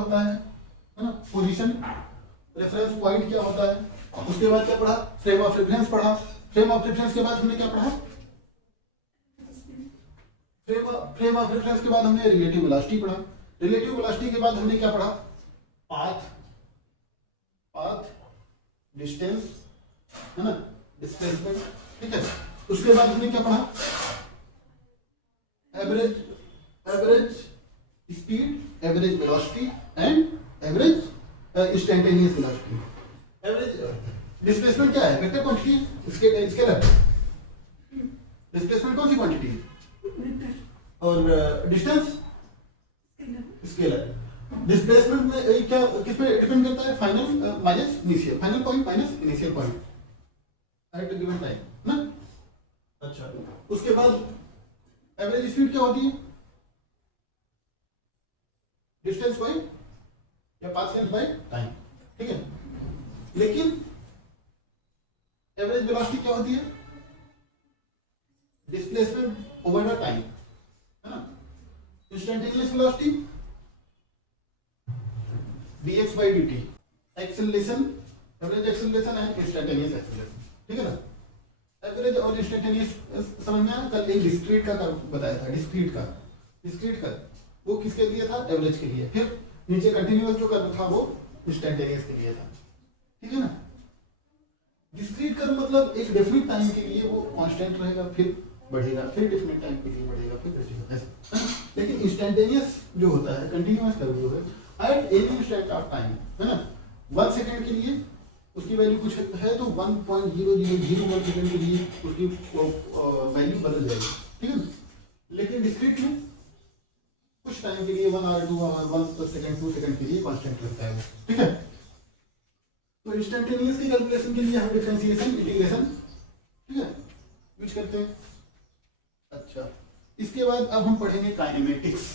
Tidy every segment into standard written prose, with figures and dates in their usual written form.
होता है ना, पोजीशन, रेफरेंस पॉइंट क्या होता है। उसके बाद क्या पढ़ा, फ्रेम ऑफ रेफरेंस पढ़ा। फ्रेम ऑफ रेफरेंस के बाद हमने क्या पढ़ा, फ्रेम ऑफ रेफरेंस के बाद हमने रिलेटिव वेलोसिटी पढ़ा। रिलेटिव वेलोसिटी के बाद हमने क्या पढ़ा, पाथ, डिस्टेंस, है ना, डिस्प्लेसमेंट, ठीक है। उसके बाद हमने क्या पढ़ा, average speed, average velocity and average instantaneous velocity. Average displacement क्या है, वेक्टर क्वांटिटी, स्केलर। डिस्प्लेसमेंट कौन सी क्वांटिटी है, और डिस्टेंस स्केलर। डिस्प्लेसमेंट में क्या किस पे डिपेंड करता है, final minus initial, final point minus initial point at given time ना। अच्छा, उसके बाद एवरेज स्पीड क्या होती है, डिस्टेंस बाय या पाथ लेंथ बाय टाइम, ठीक है। लेकिन एवरेज वेलोसिटी क्या होती है, डिस्प्लेसमेंट ओवर द टाइम, है ना। Instantaneous velocity dx by dt, acceleration, average acceleration है, इंस्टेंटेनियस एक्सेलरेशन, ठीक है ना। एवरेज और इंस्टेंटेनियस समझ में आया। कल एक डिस्क्रीट का बताया था, डिस्क्रीट का वो किसके लिए था, एवरेज के लिए। फिर नीचे कंटिन्यूअस जो कर्व था वो इंस्टेंटेनियस के लिए था, ठीक है ना। डिस्क्रीट कर्व मतलब एक डेफिनिट टाइम के लिए वो कांस्टेंट रहेगा, फिर बढ़ेगा, फिर डेफिनिट टाइम के लिए बढ़ेगा, फिर घटेगा, ऐसा। लेकिन इंस्टेंटेनियस जो होता है, कंटिन्यूअस कर्व जो है, at any instant of time, है ना, 1 सेकंड के लिए उसकी वैल्यू कुछ है तो 1.0001 सेकंड के लिए उसकी वैल्यू बदल जाएगी, ठीक है। लेकिन डिस्क्रीट में कुछ टाइम के लिए 1 आवर 2 आवर 1 सेकंड 2 सेकंड के लिए कांस्टेंट लगता है, ठीक है। तो इंस्टेंटेनियस की कैलकुलेशन के लिए हम डिफरेंशिएशन, इंटीग्रेशन, ठीक है, यूज करते हैं। अच्छा, इसके बाद अब हम पढ़ेंगे काइनेमेटिक्स।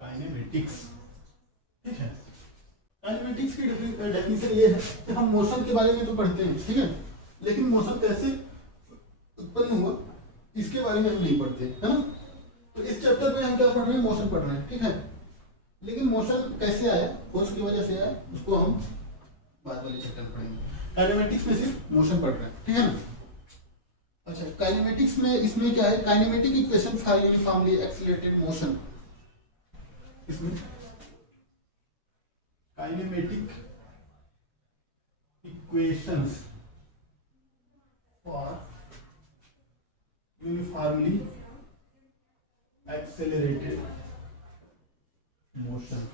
काइनेमेटिक्स, ठीक है। काइनेमेटिक्स की डेफिनेशन ये है कि हम मोशन के बारे में तो पढ़ते हैं, ठीक है, लेकिन मोशन कैसे उत्पन्न हुआ इसके बारे में हम नहीं पढ़ते, है ना। तो इस चैप्टर में हम क्या पढ़ रहे हैं, मोशन पढ़ रहे हैं, ठीक है। लेकिन मोशन कैसे आया, फोर्स की वजह से आया, उसको हम बाद वाले चैप्टर में पढ़ेंगे। काइनेमेटिक्स में सिर्फ मोशन पढ़ रहे हैं, ठीक है ना। अच्छा, काइनेमेटिक्स में इसमें क्या है, kinematic equation for uniformly accelerated motion. इसमें kinematic equations for uniformly accelerated motion.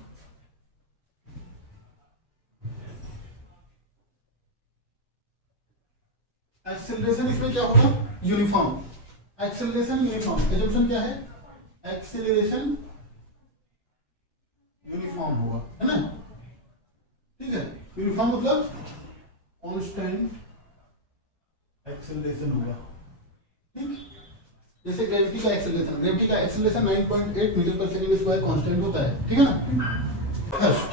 Acceleration इसमें क्या होगा, यूनिफॉर्म, एक्सेलरेशन यूनिफॉर्म। एजम्पशन क्या है, एक्सेलरेशन यूनिफॉर्म होगा, है ना, ठीक है। यूनिफॉर्म मतलब कांस्टेंट एक्सेलरेशन होगा, ठीक। जैसे ग्रेविटी का acceleration 9.8 metre per second square constant होता है, ठीक है ना। फर्स्ट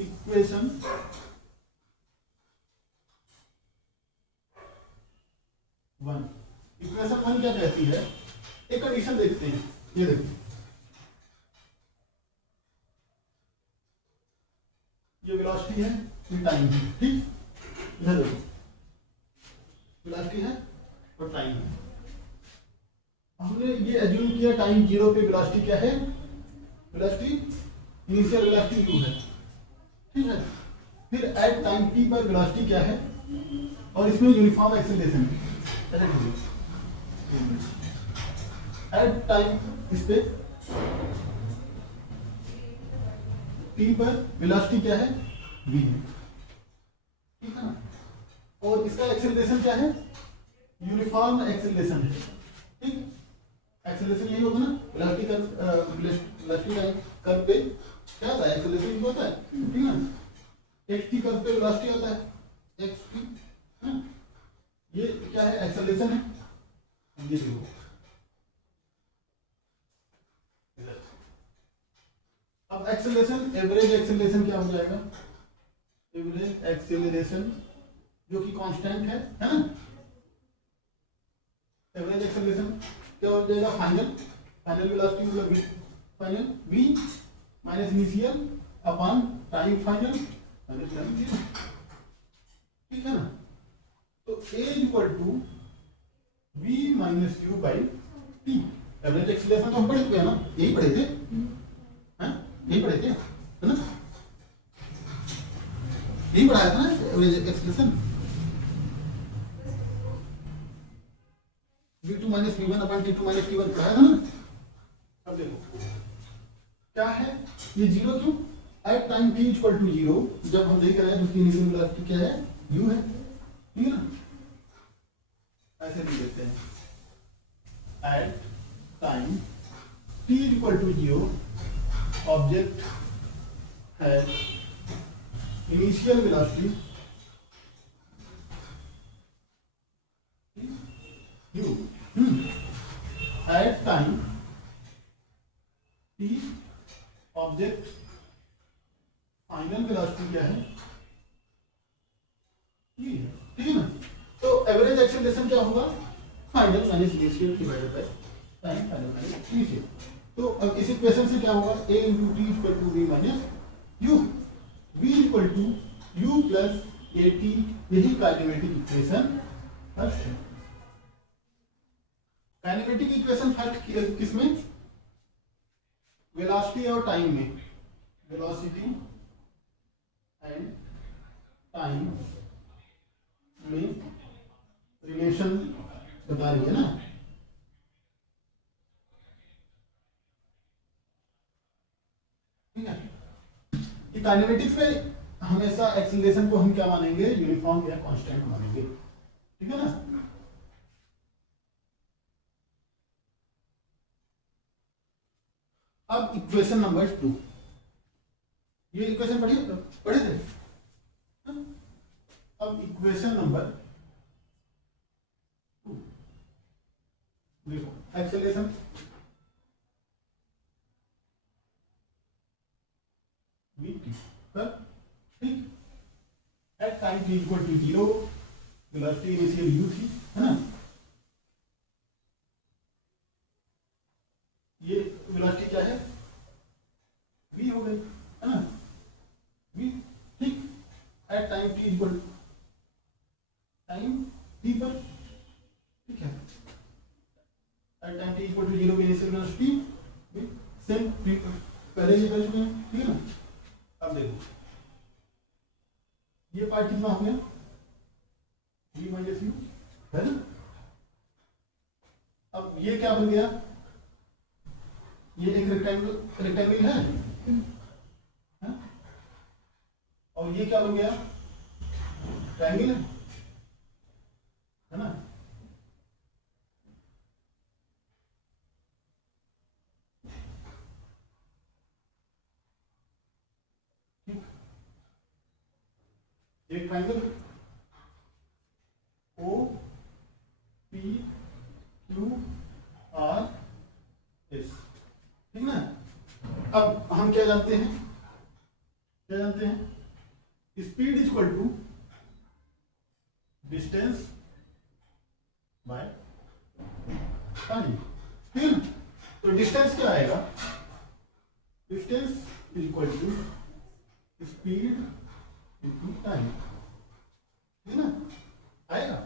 इक्वेशन वन, इक्वेशन 1 क्या कहती है, एक कंडीशन देखते हैं, ये देखो, ये वेलोसिटी है, ये टाइम है, ठीक। इधर देखो, वेलोसिटी है और टाइम है। हमने ये एज्यूम किया टाइम 0 पे वेलोसिटी क्या है, वेलोसिटी इनिशियल वेलोसिटी u है, ठीक है। फिर एट टाइम t पर वेलोसिटी क्या है, और इसमें यूनिफॉर्म एक्सेलरेशन एट टाइम, इस पे t पर वेलोसिटी क्या है, v है, ठीक है ना। और इसका एक्सेलरेशन क्या है, यूनिफॉर्म एक्सेलरेशन है, ठीक। एक्सेलरेशन यही होगा ना, वेलोसिटी टाइम कर्व पे क्या आता है, एक्सेलरेशन होता है, ठीक है ना। xt कर्व पे वेलोसिटी आता है xt, ये क्या है, एक्सेलरेशन है, ये देखो। अब एक्सेलरेशन, एवरेज एक्सेलरेशन क्या हो जाएगा, एवरेज एक्सेलरेशन जो कि कांस्टेंट है ना। एवरेज एक्सेलरेशन क्या हो जाएगा, फाइनल फाइनल वेलोसिटी मतलब v final v minus initial upon time final minus time zero, ठीक है ना। तो a equal to v minus u by t। Average acceleration तो हम पढ़ चुके हैं ना, यही पढ़े थे, हैं यही पढ़े थे, है ना, यही पढ़ाया था ना average acceleration, v2 minus v1 upon t2 minus t1 पढ़ाया था ना। अब देखो क्या है ये जीरो क्यों, at time t equal to zero जब हम देख रहे हैं उसकी इनिशियल वेलोसिटी क्या है, u है, ठीक है ना। ऐसे लिख देते हैं, at time t equal to zero object है initial velocity u, at time t object final velocity क्या है, ये है, ठीक है ना। तो एवरेज एक्सेलरेशन क्या होगा, final minus initial divided by time final minus initial. तो अब इस इक्वेशन से क्या होगा, a into t equal to v minus u, v equal to u plus a t, यही काइनेमेटिक इक्वेशन फर्स्ट है। काइनेमेटिक इक्वेशन फर्स्ट किसमें, velocity और टाइम में, वेलोसिटी एंड टाइम में रिलेशन बता रही है ना। ठीक है, ये काइनेमेटिक्स में हमेशा एक्सीलरेशन को हम क्या मानेंगे, यूनिफॉर्म या कांस्टेंट मानेंगे, ठीक है ना। अब इक्वेशन नंबर 2, ये इक्वेशन पढ़े थे। अब इक्वेशन नंबर 2 देखो, एक्सेलरेशन vt पर, ठीक, at time t equal to zero velocity initial u थी, है ना, ये वेलोसिटी क्या है, v हो गई, है ना, v, ठीक, at time t equal time t पर, ठीक है, at time t equal to zero initial velocity same पहले ये कर चुके हैं, ठीक है ना। अब देखो ये पार्ट कितना हो गया, v माइनस u, है ना। अब ये क्या बन गया, ये एक रेक्टेंगल है, और ये क्या बन गया, ट्रायंगल है ना। एक triangle O P Q R S, ठीक ना। अब हम क्या जानते हैं, speed is equal to distance by time, ठीक है। तो डिस्टेंस क्या आएगा, distance is equal to speed into time, ठीक है ना, आएगा।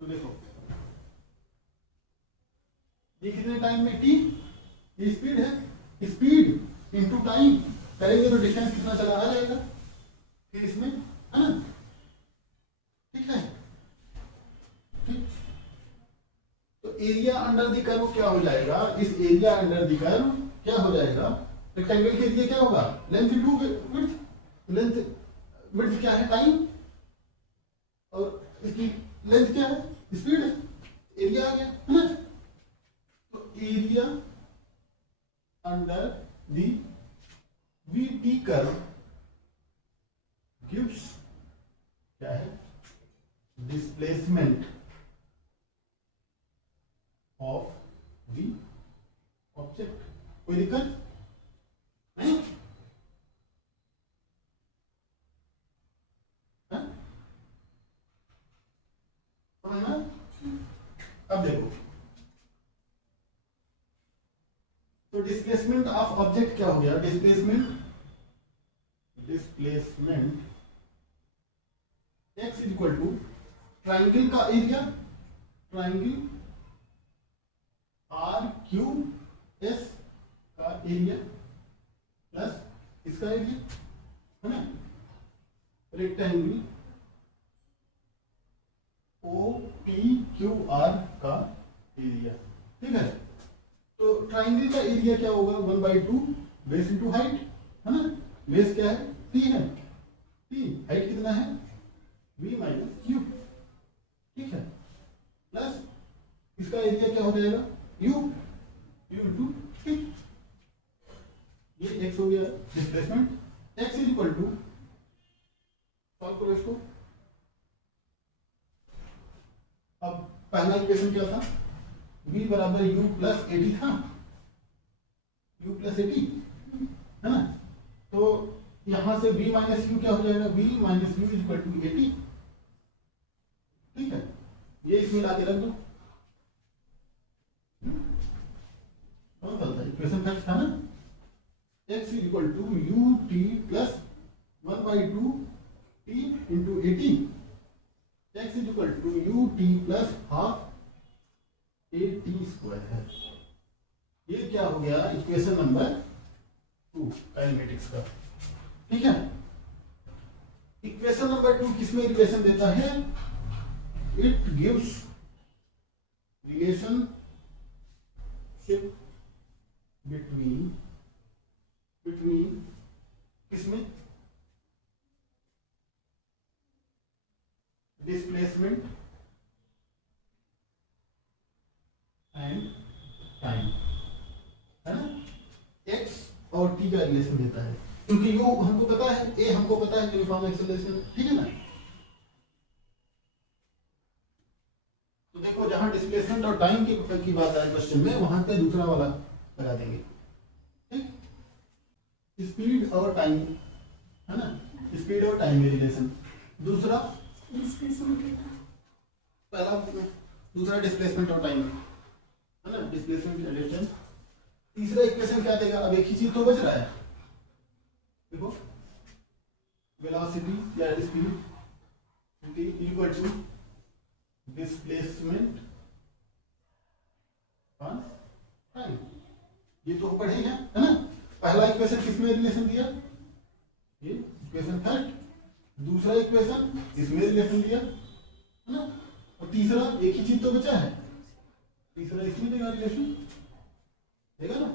तो देखो ये कितने टाइम में, टी, ये स्पीड है, स्पीड इनटू टाइम करेंगे तो डिस्टेंस कितना चला आ जाएगा, फिर इसमें, है ना, ठीक है, ठीक। तो एरिया अंडर द कर्व क्या हो जाएगा, इस एरिया अंडर द कर्व क्या हो जाएगा, रेक्टेंगल के लिए क्या होगा, लेंथ इंटू विड्थ, विड्थ क्या है, टाइम, और इसकी लेंथ क्या है, स्पीड है, एरिया आ गया, है ना। तो area under the VT curve gives क्या है, डिस्प्लेसमेंट ऑफ दी ऑब्जेक्ट। कोई दिक्कत नहीं, समझ में? अब देखो, तो डिस्प्लेसमेंट ऑफ ऑब्जेक्ट क्या हो गया? Displacement x is equal to triangle का area, triangle R Q S का एरिया प्लस इसका एरिया, है ना, rectangle O P Q R का एरिया। ठीक है, तो ट्राइंगल का एरिया क्या होगा? 1/2 बेस इंटू हाइट, है ना, बेस क्या है? टी है, टी, हाइट कितना है? v minus q. ठीक है, प्लस इसका एरिया क्या हो जाएगा? u into t. ये x हो गया displacement. x is equal to, solve करो इसको। अब पहला इक्वेशन क्या था? v बराबर u प्लस एटी था, u प्लस एटी, है ना, तो यहां से v माइनस यू क्या हो जाएगा? v minus u is equal to 80। ठीक है, ये इसमें लाके रख दो। कौन सा था इक्वेशन? फर्स्ट था ना, x is equal to u t plus 1/2 t into 80, x is equal to u t plus half a t square है। ये क्या हो गया? इक्वेशन नंबर 2 काइनेमेटिक्स का। ठीक है, इक्वेशन नंबर 2 किसमें रिलेशन देता है? इट गिव्स रिलेशनशिप बिटवीन किसमें? डिस्प्लेसमेंट एंड टाइम, है ना, x और t का रिलेशन देता है, क्योंकि u हमको पता है, a हमको पता है यूनिफॉर्म एक्सेलरेशन। ठीक है ना, तो देखो जहां डिस्प्लेसमेंट और टाइम की बात आए क्वेश्चन में, वहां पे दूसरा वाला लगा देंगे। ठीक, स्पीड और टाइम, है ना, स्पीड और टाइम में रिलेशन। दूसरा पहला, दूसरा डिस्प्लेसमेंट और टाइम, है ना, डिस्प्लेसमेंट रिलेशन। तीसरा इक्वेशन क्या देगा? अब एक ही चीज तो बच रहा है, देखो, वेलोसिटी या speed equal to displacement time. ये तो पढ़े हैं, है ना। पहला इक्वेशन किसमें रिलेशन दिया? ये इक्वेशन फर्स्ट। दूसरा इक्वेशन इसमें रिलेशन दिया, है ना, और तीसरा एक ही चीज तो बचा है, तीसरा इसमें देगा रिलेशन, देगा ना।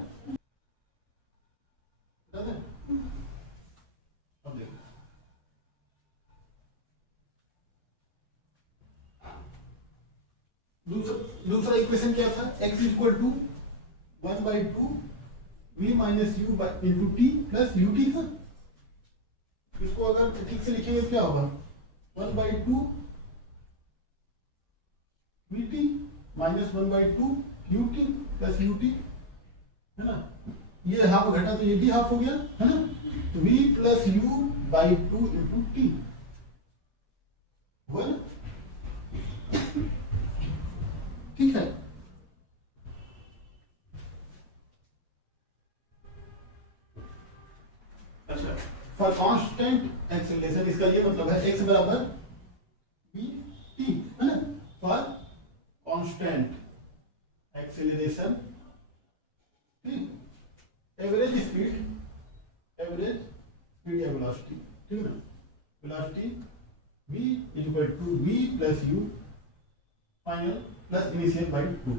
अब देखो, दूसरा इक्वेशन क्या था? x equal to 1/2 v minus u into t plus u t था। इसको अगर ठीक से लिखेंगे तो क्या होगा? 1/2 we T minus 1/2 you t plus u T, है ना। ये हाफ घटा तो ये भी हाफ हो गया, है ना। तो v plus u by 2 into T हुआ ना। ठीक है, अच्छा, फॉर कांस्टेंट एक्सेलरेशन, इसका ये मतलब है x बराबर v t, है ना, फॉर कांस्टेंट एक्सेलरेशन, ठीक, एवरेज स्पीड या वेलोसिटी, ठीक है ना, velocity v is equal to v plus u final plus initial by 2,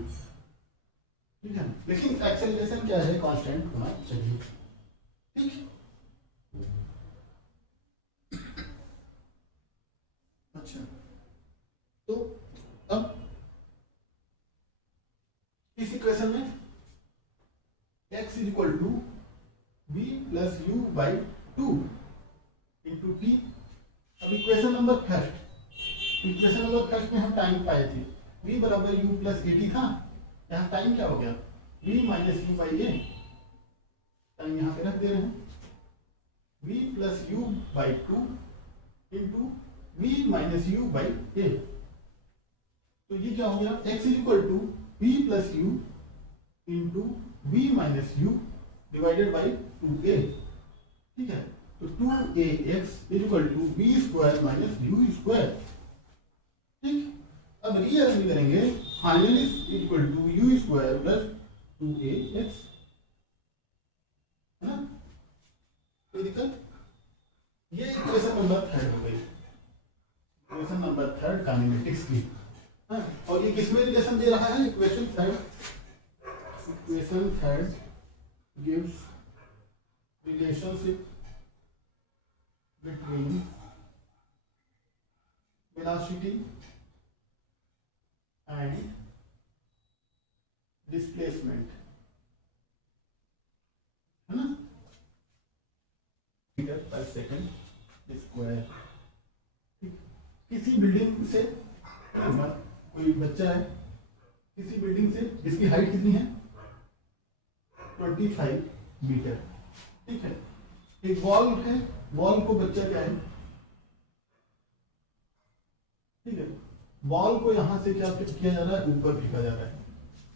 ठीक है। लेकिन एक्सेलरेशन क्या है? कांस्टेंट होना चाहिए, ठीक। अच्छा, तो अब इस इक्वेशन में x is equal to v plus u by 2 into t. अब इक्वेशन नंबर फर्स्ट में हम टाइम पाए थे, v बराबर u प्लस ए टी था। यहाँ टाइम क्या हो गया? v minus u by a, time यहाँ पे रख दे रहे हैं, v plus u by 2 into v minus u by a. तो ये क्या हो गया, x is equal to v plus u into v minus u divided by 2a, ठीक है। तो 2ax is equal to v square minus u square, ठीक। अब रीअरेंज करेंगे, finally equal to u square plus 2ax, है ना, कोई दिक्कत। ये इक्वेशन नंबर 3 हो गई, इक्वेशन नंबर 3 काइनेमेटिक्स की। हाँ, और ये किसमें रिलेशन दे रहा है, equation 3 gives relationship between velocity and displacement, है ना, मीटर पर सेकंड स्क्वायर। किसी बिल्डिंग से कोई बच्चा है, किसी बिल्डिंग से जिसकी हाइट कितनी है 25 मीटर, ठीक है। एक बॉल है, बॉल को बच्चा क्या है, ठीक है, बॉल को यहां से क्या किया जा रहा है, ऊपर फेंका जा रहा है,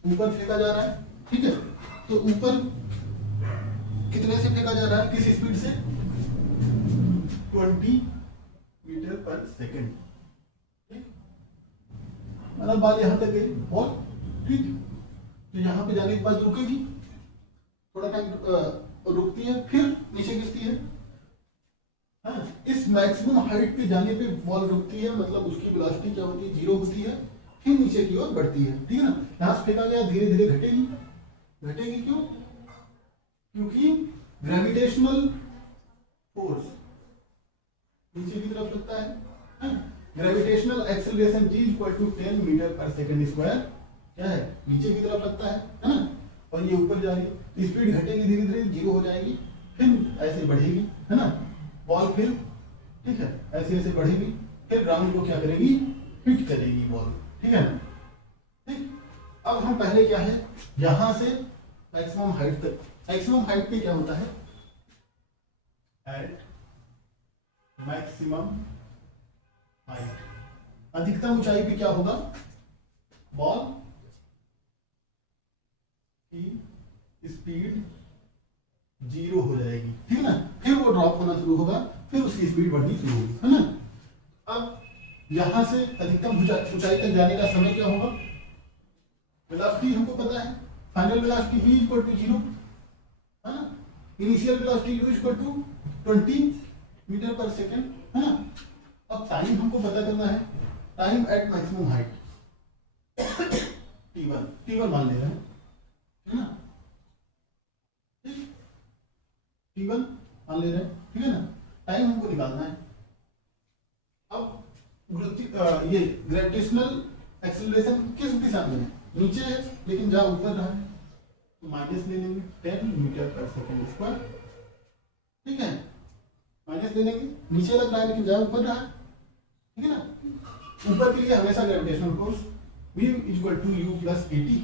ऊपर फेंका जा रहा है, ठीक है। तो ऊपर कितने से फेंका जा रहा है, किस स्पीड से, 20 मीटर पर सेकंड, ठीक। मतलब बॉल यहां तक गई बॉल, ठीक। तो यहां पे जाने के बाद रुकेगी, थोड़ा टाइम रुकती है, फिर नीचे गिरती है। हाँ, इस मैक्सिमम हाइट पे जाने पे बॉल रुकती है, मतलब उसकी वेलोसिटी क्या होती है, 0 होती है, फिर नीचे की ओर बढ़ती है, ठीक है ना। यहाँ से फेंका गया, धीरे धीरे घटेगी, घटेगी क्यों, क्योंकि ग्रेविटेशनल फोर्स नीचे की तरफ लगता है। Gravitational acceleration g equal to 10 metre per second square क्या है, नीचे की तरफ लगता है ना। और ये ऊपर जा रही है, स्पीड घटेगी, धीरे धीरे 0 हो जाएगी, फिर ऐसे बढ़ेगी, है ना, बॉल फिर, ठीक है, ऐसे ऐसे बढ़ेगी, फिर ग्राउंड को क्या करेगी, हिट करेगी बॉल, ठीक है, ठीक। अब हम पहले क्या है, यहां से मैक्सिमम हाइट तक, मैक्सिमम हाइट पे क्या होता है, एट मैक्सिमम हाइट, अधिकतम ऊंचाई पे क्या होगा, बॉल की स्पीड 0 हो जाएगी, ठीक है ना, फिर वो ड्रॉप होना शुरू होगा, फिर उसकी स्पीड बढ़नी शुरू होगी, है ना। अब यहां से अधिकतम ऊंचाई तक जाने का समय क्या होगा, वेलोसिटी हमको पता है, final velocity v equal to 0, है ना, initial velocity u equal to 20 metre per second, है ना। अब टाइम हमको पता करना है, time eight maximum height t1 मान ले रहे हैं, है ना, t1 मान ले रहे हैं, ठीक है ना। टाइम हमको निकालना है। अब ये ग्रेविटेशनल एक्सेलरेशन किस दिशा में है, नीचे है, लेकिन जहां ऊपर रहा है तो माइनस ले लेंगे 10 मीटर पर सेकंड स्क्वायर, ठीक है, माइनस ले लेंगे, नीचे लग रहा है लेकिन जहां ऊपर रहा है, ठीक है ना। ऊपर के लिए हमेशा gravitational force v equal to u plus 80,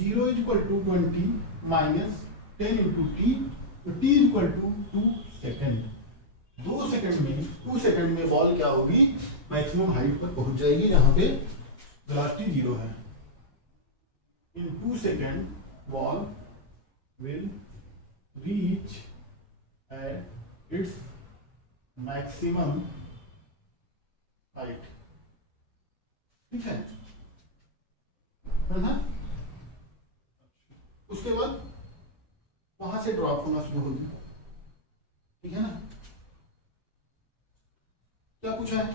0 is equal to 20 minus 10 into t, तो t is equal to 2 second. 2 second में बॉल क्या होगी, मैक्सिमम हाइट पर पहुंच जाएगी जहां पे वेलोसिटी 0 है। इन 2 second ball will reach at its maximum height, ठीक है ना। उसके बाद वहां से ड्रॉप होना शुरू होगी, ठीक है ना। क्या पूछा है,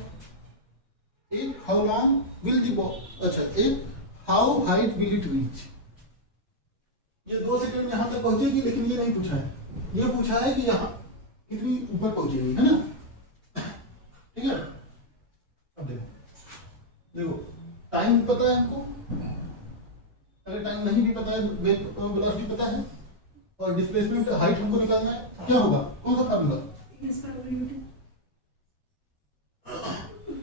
एक how long will the ball, अच्छा एक how height will it reach, ये 2 सेकंड में यहां तक पहुंचेगी, लेकिन ये नहीं पूछा है, ये पूछा है कि यहां कितनी ऊपर पहुंचेगी, है ना, ठीक है। अब देखो टाइम पता है हमको, अगर टाइम नहीं भी पता है, वेलोसिटी पता है, और डिस्प्लेसमेंट हाइट हमको निकालना है, क्या होगा, कौन सा फार्मूला,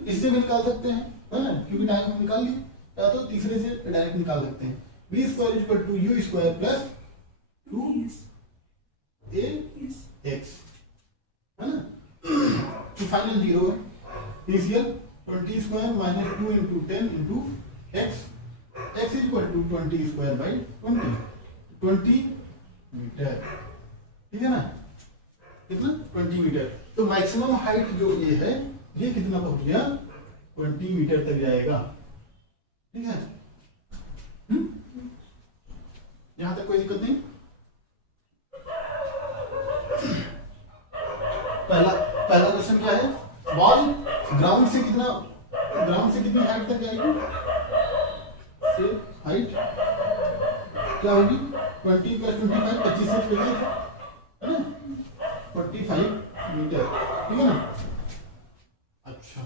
इससे भी निकाल सकते हैं, है ना, क्योंकि टाइम हम निकाल लिए, या तो तीसरे से डायरेक्ट निकाल सकते हैं, v square equal to u square plus 2ax, है ना। तो फाइनल 0 है, initial 20 square minus 2 into 10 into x, x is equal to 20 square by 20 metre, ठीक है ना, कितना 20 मीटर। तो मैक्सिमम हाइट जो ये है ये कितना पहुंच गया 20 मीटर तक जाएगा, ठीक है। यहां तक कोई दिक्कत नहीं। पहला क्वेश्चन क्या है, बॉल ग्राउंड से कितनी हाइट तक जाएगी, से हाइट क्या होगी 20 प्लस 25 25 से चाहिए है ना 45 मीटर, ठीक है ना। अच्छा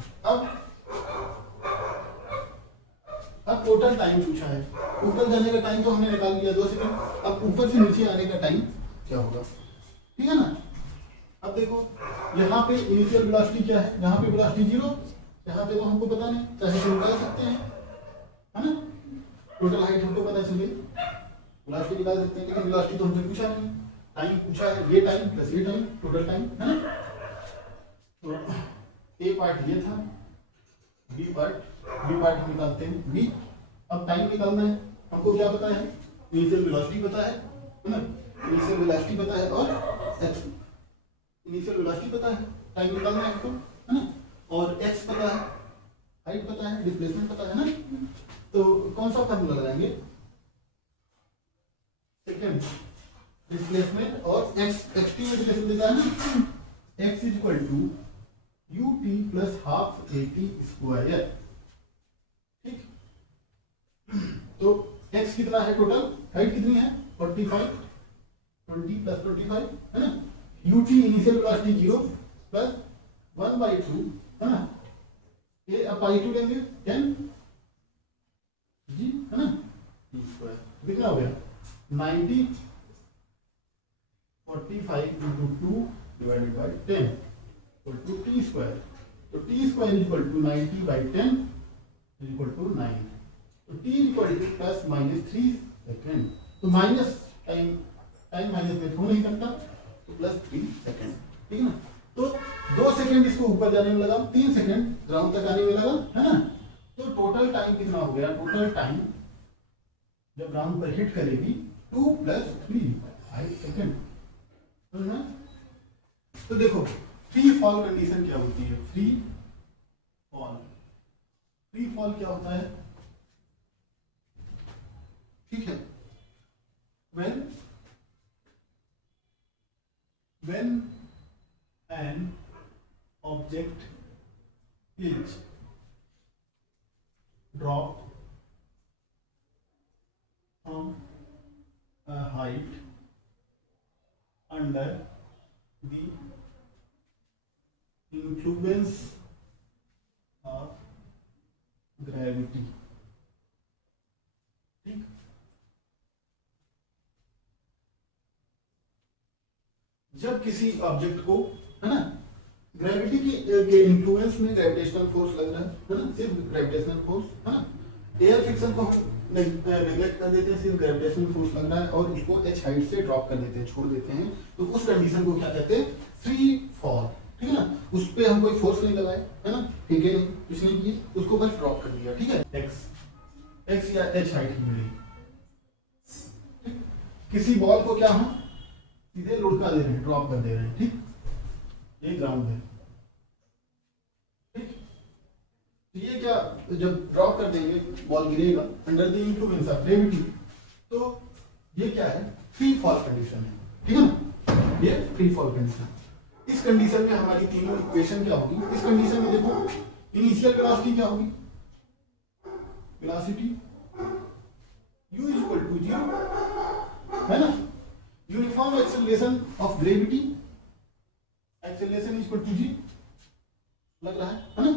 अब टोटल टाइम पूछा है, ऊपर जाने का टाइम तो हमने निकाल लिया 2 सेकंड, अब ऊपर से नीचे आने का टाइम क्या होगा, ठीक है ना। अब देखो यहाँ पे इनिशियल वेलोसिटी क्या है, यहाँ पे वेलोसिटी 0, यहाँ पे तो हमको पता नहीं, चाहे तो निकाल सकते हैं, है ना। टोटल हाइट हमको पता चल गई, वेलोसिटी निकाल सकते हैं, लेकिन वेलोसिटी तो हमसे पूछा नहीं, टाइम पूछा है, ये टाइम प्लस ये टाइम टोटल टाइम, है ना। तो ए पार्ट ये था, बी पार्ट हम निकालते हैं बी। अब टाइम निकालना है, हमको क्या पता है, इनिशियल वेलोसिटी पता है ना, इनिशियल वेलोसिटी पता है और इनिशियल वेलोसिटी पता है, टाइम निकालना है हमको, है ना, और एक्स पता है, हाइट पता है, डिस्प्लेसमेंट पता है ना। तो कौन सा फार्मूला लगाएंगे, सेकंड डिस्प्लेसमेंट और एक्स टी में रिलेशन देता है ना, x is equal to u t plus half a t square, ठीक। तो एक्स कितना है टोटल, हाइट कितनी है 45, 20 प्लस 25 है ना, U T initial velocity 0 plus 1/2 है ना, ये अब पाई 2 लेंगे 10 जी है ना, टी स्क्वायर कितना हो गया 90 45 into 2 divided by 10 equal to T square. तो T square is equal to 90/10 is equal to 9। तो T equal to plus minus 3 second, तो माइनस टाइम माइनस में हो नहीं सकता, तो प्लस 3 सेकेंड, ठीक है ना। तो 2 सेकेंड इसको ऊपर जाने में लगा, 3 सेकेंड ग्राउंड तक आने में लगा, है ना। तो टोटल टाइम कितना हो गया, टोटल टाइम जब ग्राउंड पर हिट करेगी 2 प्लस 3 5 सेकेंड, तो देखो फ्री फॉल कंडीशन क्या होती है, फ्री फॉल क्या होता है, ठीक है, when an object is dropped from a height under the influence of gravity, ठीक। जब किसी ऑब्जेक्ट को, है ना, ग्रेविटी के इन्फ्लुएंस में ग्रेविटेशनल फोर्स लग रहा है ना, सिर्फ ग्रेविटेशनल फोर्स, है ना, एयर फ्रिक्शन को नेग्लेक्ट कर देते हैं, सिर्फ ग्रेविटेशनल फोर्स लग रहा है और उसको h हाइट से ड्रॉप कर देते हैं, छोड़ देते हैं, तो उस कंडीशन को क्या कहते हैं, फ्री फॉल, ठीक है ना। उस पे हम कोई फोर्स नहीं लगाए, है ना, ठीक है, नहीं कुछ नहीं किए, उसको बस ड्रॉप कर दिया, ठीक है, x या h हाइट की मिली। किसी बॉल को क्या हम सीधे लुढ़का दे रहे हैं, ड्रॉप कर दे रहे हैं, ठीक, ये ग्राउंड है, ठीक। तो ये क्या, जब ड्रॉप कर देंगे बॉल गिरेगा under the influence of gravity, तो ये क्या है, फ्री फॉल कंडीशन है, ठीक है ना, ये फ्री फॉल कंडीशन। इस कंडीशन में हमारी तीनों इक्वेशन क्या होगी, इस कंडीशन में देखो इनिशियल वेलोसिटी क्या होगी, velocity u is equal to 0, है ना, uniform acceleration of gravity, acceleration is equal to g लग रहा है ना,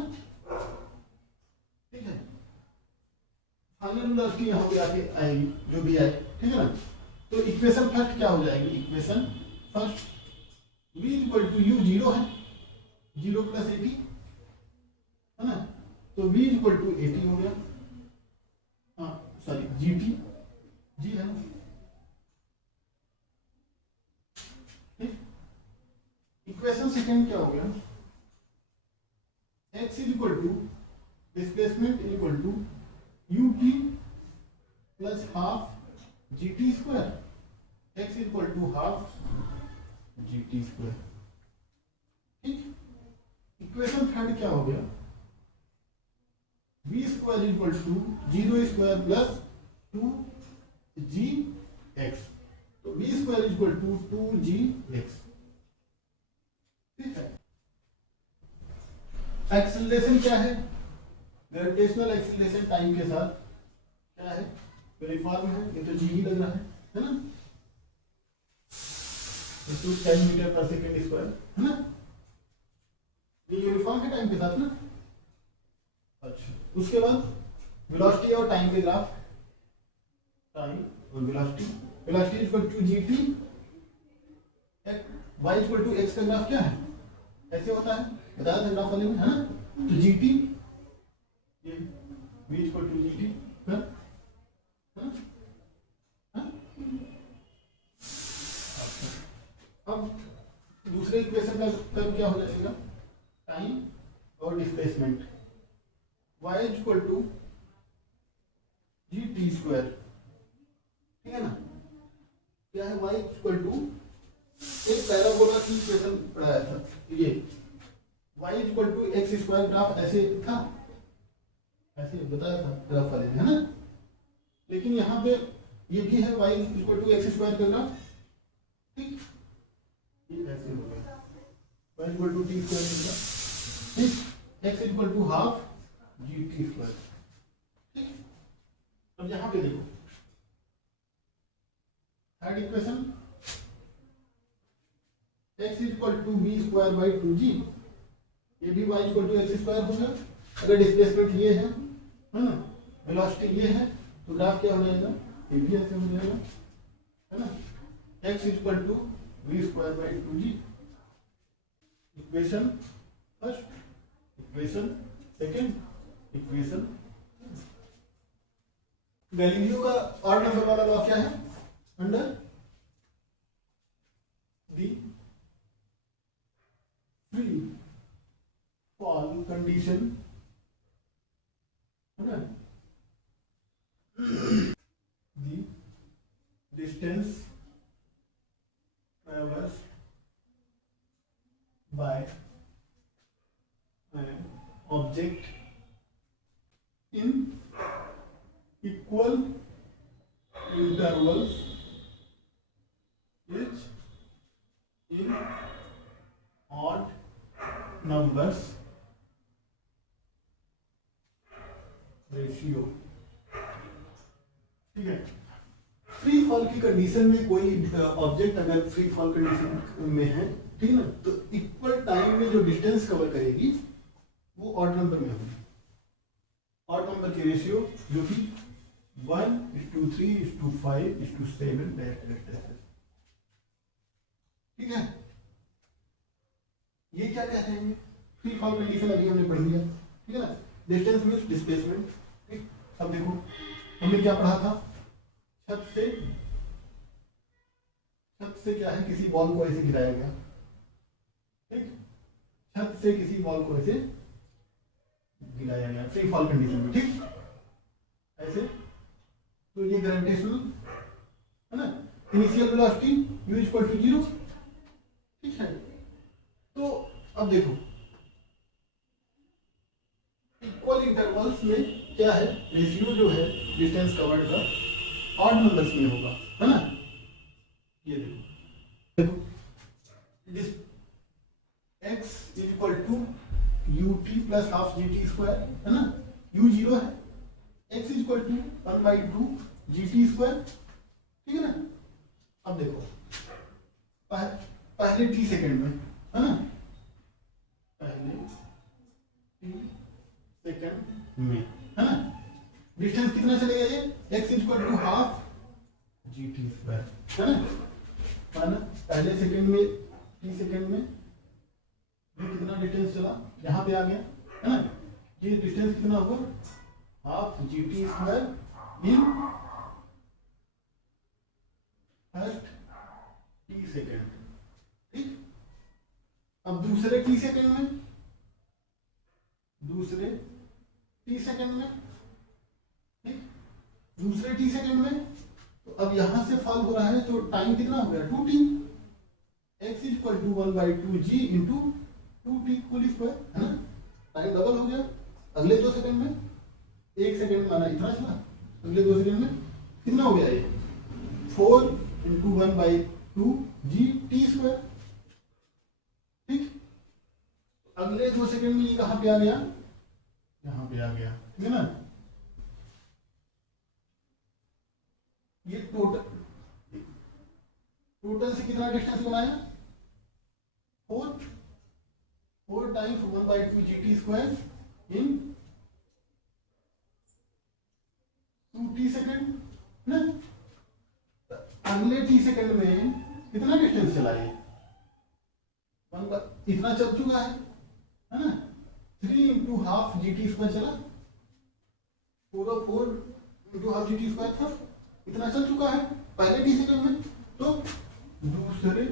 ठीक है। फाइनल वेलोसिटी यहाँ पे आके आएगी जो भी आए, ठीक है ना। तो इक्वेशन फर्स्ट क्या हो जाएगी, equation first v is equal to u 0 है, 0 प्लस 80 है ना, तो v इज इक्वल टू 80 हो गया, हाँ सॉरी gt जी है, ठीक। इक्वेशन सेकंड क्या हो गया, x is equal to displacement equal to u t plus half g t square, x equal to half g t square. ठीक, इक्वेशन थर्ड क्या हो गया, v square equal to zero square plus two g x, तो v square equal to two g x. ठीक है, acceleration क्या है, gravitational acceleration time के साथ क्या है, यूनिफॉर्म है, ये तो जी ही लग रहा है ना, 10 मीटर पर सेकेंड स्क्वायर है ना, ये यूनिफॉर्म है टाइम के साथ ना। अच्छा, उसके बाद वेलोसिटी और टाइम के ग्राफ, टाइम और velocity, velocity equal to g t, y equal to x का ग्राफ क्या है, ऐसे होता है, बताया था ग्राफ वाले में है ना, तो जीटी ये v इक्वल टू जीटी है, अब दूसरे इक्वेशन का कर्व क्या हो जाएगा, टाइम और displacement, y equal to g t square, ठीक है ना, क्या है y इक्वल टू, एक पैराबोला की इक्वेशन पढ़ाया था, ये y equal to x square graph ऐसे था, ऐसे बताया था ग्राफ वाले में है ना, लेकिन यहाँ पे ये भी है y equal to x square का ग्राफ, ठीक, ये ऐसे हो गया y equal to T square का, ठीक, x equal to half g t square. ठीक, अब यहाँ पे देखो third equation, x equal to v square by two g, ये भी y equal to x square हो गया, अगर डिस्प्लेसमेंट ये है ना, वेलोसिटी ये है, तो ग्राफ क्या हो जाएगा, ये भी ऐसे हो जाएगा है ना, x equal to v square by two g, equation first, equation second, equation. Galileo का ऑड नंबर वाला लॉ क्या है, under the free fall condition है ना, the distance traverse by an object in equal intervals is in odd numbers ratio। ठीक है, free fall की condition में कोई ऑब्जेक्ट अगर फ्री फॉल कंडीशन में है, ठीक है ना, तो इक्वल टाइम में जो डिस्टेंस कवर करेगी वो ऑड नंबर में होगी, ऑड नंबर की रेशियो जो कि 1:3:5:7 ठीक है। ये क्या कहते हैं, फ्री फॉल कंडीशन अभी हमने पढ़ लिया, ठीक है ना, डिस्टेंस मींस डिस्प्लेसमेंट। ठीक, अब देखो हमने क्या पढ़ा था, छत से क्या है, किसी बॉल को ऐसे गिराया गया, ठीक, छत से किसी बॉल को ऐसे गिराया गया फ्री फॉल कंडीशन में, ठीक, ऐसे, तो ये ग्रेविटेशनल है ना, initial velocity u equal to 0, ठीक है। तो अब देखो इक्वल इंटरवल्स में क्या है, रेशियो जो है डिस्टेंस कवर्ड का ऑड नंबर्स में होगा, है ना, ये देखो x equal to u t plus half g t square है ना, u 0 है, x equal to 1/2 g t square, ठीक है ना। अब देखो पहले t सेकेंड में है ना, पहले t सेकेंड में है ना, डिस्टेंस कितना चलेगा, ये x equal to half g t square है ना, पहले सेकेंड में t सेकेंड में ये कितना डिस्टेंस चला, यहाँ पे आ गया है ना, ये डिस्टेंस कितना होगा, half g t square in first T second, ठीक। अब दूसरे टी सेकेंड में, दूसरे टी सेकंड में, ठीक, दूसरे टी सेकंड में। तो अब यहां से फॉल हो रहा है तो टाइम कितना हो गया 2t, x is equal to 1/2g into 2t whole square, है ना, टाइम डबल हो गया। अगले 2 सेकंड में, 1 सेकंड माना इतना चला, अगले 2 सेकंड में कितना हो गया ये 4 इंटू 1/2g टी स्क्वायर, ठीक। अगले 2 सेकंड में ये कहां पे आ गया, यहां पे आ गया, ठीक है ना। ये टोटल से कितना डिस्टेंस बनाया 4 टाइम्स 1/2g स्क्वायर इन 2t सेकंड ना। अगले टी सेकंड में कितना डिस्टेंस चला ये इतना चल चुका है ना, 3 into half g t square चला, पूरा 4 into half g t square था, इतना चल चुका है पहले टी सेकंड में। तो दूसरे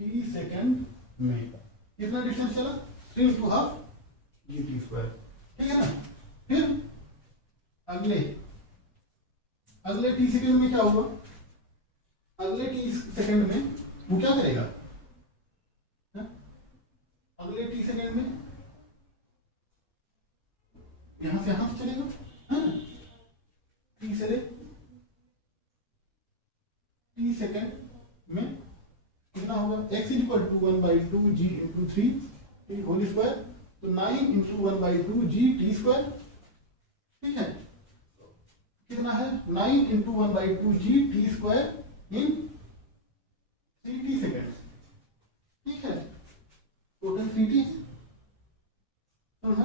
टी सेकंड में कितना डिस्टेंस चला 3 into half g t square, ठीक है ना। फिर अगले टी सेकंड में क्या होगा, अगले टी सेकंड में वो क्या करेगा, अगले टी सेकंड में यहां से यहां से चलेगा, तीसरे टी सेकंड में कितना होगा x is equal to 1/2g into 3 whole square, तो 9 इंटू 1/2g टी स्क्वायर, ठीक है। कितना है 9 इंटू 1/2g टी स्क्वायर इन 3t सेकेंड, ठीक है। टोटल 3t तो है ना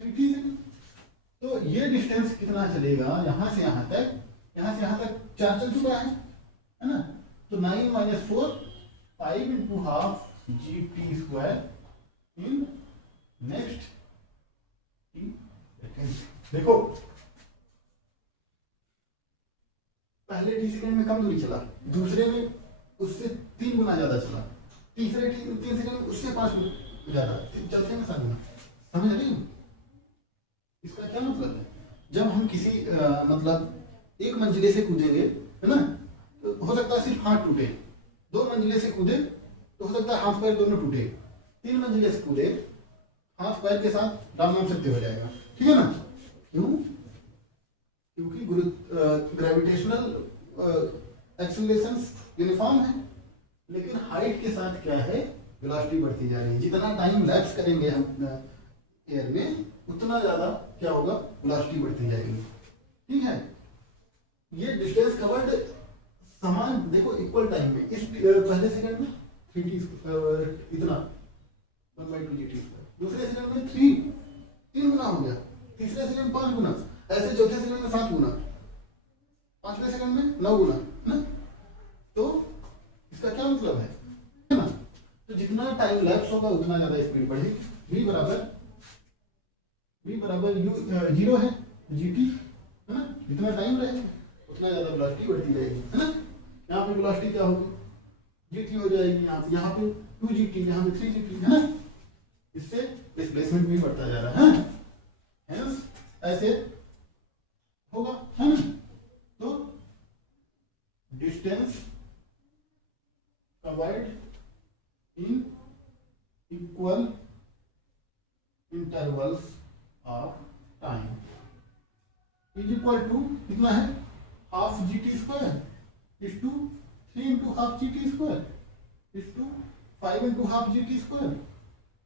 3t सेकेंड। तो ये डिस्टेंस कितना चलेगा यहां से यहां तक, यहां से यहां तक 4 चल चुका है ना। तो 9 minus 4 5 into half g t square in next T second. देखो पहले टी सेकेंड में कम दूरी चला, दूसरे में उससे 3 गुना ज्यादा चला, तीसरे 3 सेकेंड में उससे 5 गुना ज्यादा, चलते हैं 7 गुना। समझ रही हो इसका क्या मतलब है, जब हम किसी मतलब एक मंजिले से कूदेंगे, है ना, तो हो सकता है सिर्फ हाथ टूटे, 2 मंजिले से कूदे तो हो सकता है हाथ पैर दोनों टूटे, 3 मंजिले से कूदे हाथ पैर के साथ डाल नाम सत्य हो जाएगा, ठीक है ना। क्यों, क्योंकि ग्रेविटेशनल एक्सीलरेशंस यूनिफॉर्म है, लेकिन हाइट के साथ क्या है वेलोसिटी बढ़ती जा रही है। जितना टाइम लैप्स करेंगे हम एयर में उतना ज्यादा क्या होगा वेलोसिटी बढ़ती जाएगी, ठीक है। ये डिस्टेंस कवर्ड समान देखो इक्वल टाइम में, इस पहले सेकंड में 3t इतना 1/2g, दूसरे सेकंड में 3 गुना हो गया, तीसरे सेकंड 5 गुना, ऐसे चौथे सेकंड में 7 गुना, पांचवें सेकंड में 9 गुना ना। तो इसका क्या मतलब है ना, तो जितना टाइम लैप्स होगा उतना ज्यादा स्पीड बढ़ेगी। v बराबर u 0 है gt, है ना, जितना टाइम रहेगा उतना ज्यादा वेलोसिटी बढ़ती रहेगी, है ना। यहाँ पे वेलोसिटी क्या होगी gt हो जाएगी, यहाँ पे 2gt, यहाँ पे 3gt, है ना। इससे डिस्प्लेसमेंट भी बढ़ता जा रहा है, हेंस ऐसे होगा, है ना। तो distance covered in equal intervals of time is equal to कितना है half g t square is to 3 into half g t square is to 5 into half g t square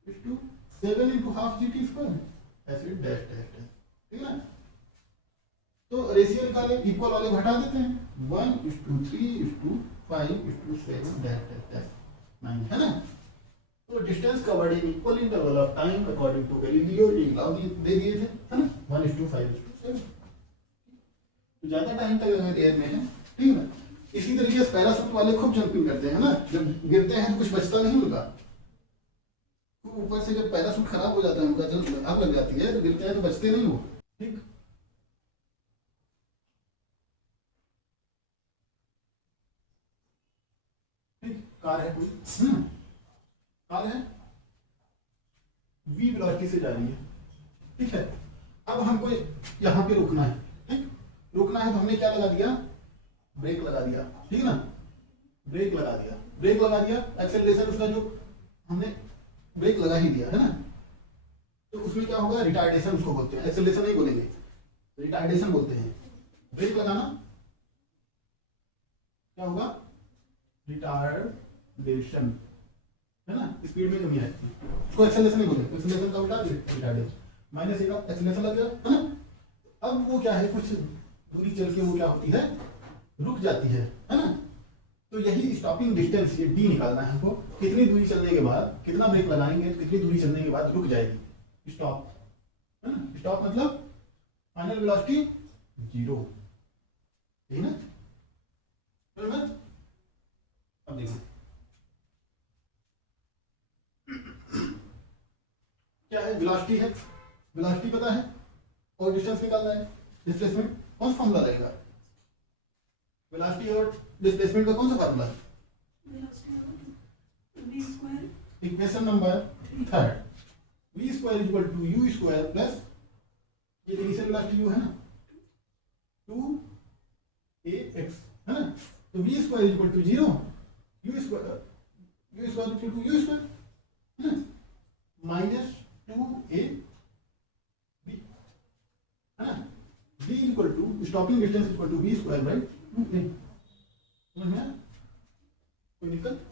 is to 7 into half g t square, ऐसे dash dash dash, ठीक है ना। तो ratio निकाले, equal वाले घटा देते हैं, 1:3:5:7 डैश डैश डैश 9, है ना। तो distance covered in equal interval of time according to Galileo law दे दिए थे, है ना, 1:5:7। तो ज्यादा टाइम तक अगर एयर में है, ठीक है ना। इसी तरीके से पैराशूट वाले खूब जंपिंग करते हैं ना, जब गिरते हैं तो कुछ बचता नहीं उनका, तो ऊपर से जब पैराशूट खराब हो जाता है उनका, जब आग लग जाती है तो गिरते हैं तो बचते नहीं वो, ठीक। कार है कोई, कार है, v वेलोसिटी से जा रही है, ठीक है। अब हमको यहाँ पे रुकना है, ठीक, रुकना है तो हमने क्या लगा दिया, ब्रेक लगा दिया, ठीक है ना, ब्रेक लगा दिया, ब्रेक लगा दिया, एक्सेलरेशन उसका जो हमने ब्रेक लगा ही दिया है ना, तो उसमें क्या होगा, रिटार्डेशन उसको बोलते हैं, एक्सेलरेशन नहीं बोलेंगे, रिटार्डेशन बोलते हैं। ब्रेक लगाना क्या होगा, रिटार्डेशन, है ना, स्पीड में कमी आएगी, उसको एक्सेलरेशन नहीं बोलेंगे, एक्सेलरेशन का उल्टा रिटार्डेशन, माइनस एक एक्सेलरेशन लग गया, है ना। अब वो क्या है, कुछ दूरी चल के वो क्या होती है, रुक जाती है ना। तो यही स्टॉपिंग डिस्टेंस, ये डी निकालना है हमको, कितनी दूरी चलने के बाद, कितना ब्रेक लगाएंगे, कितनी दूरी चलने के बाद रुक जाएगी, स्टॉप, है ना। स्टॉप मतलब फाइनल वेलोसिटी 0, ठीक है ना। अब देखो क्या है, वेलोसिटी है, वेलोसिटी पता है, और डिस्टेंस निकालना है, डिस्प्लेसमेंट, कौन सा फॉर्मूला रहेगा, वेलोसिटी और डिस्प्लेसमेंट का कौन सा फॉर्मूला है, equation number 3, v square equal to u square plus ये इनिशियल वेलोसिटी है ना 2ax, है ना। तो v square equal to 0, u square equal to u square, है ना, माइनस 2ab, है ना। v equal to stopping distance equal to v square by 2a, समझ में आया? कोई दिक्कत?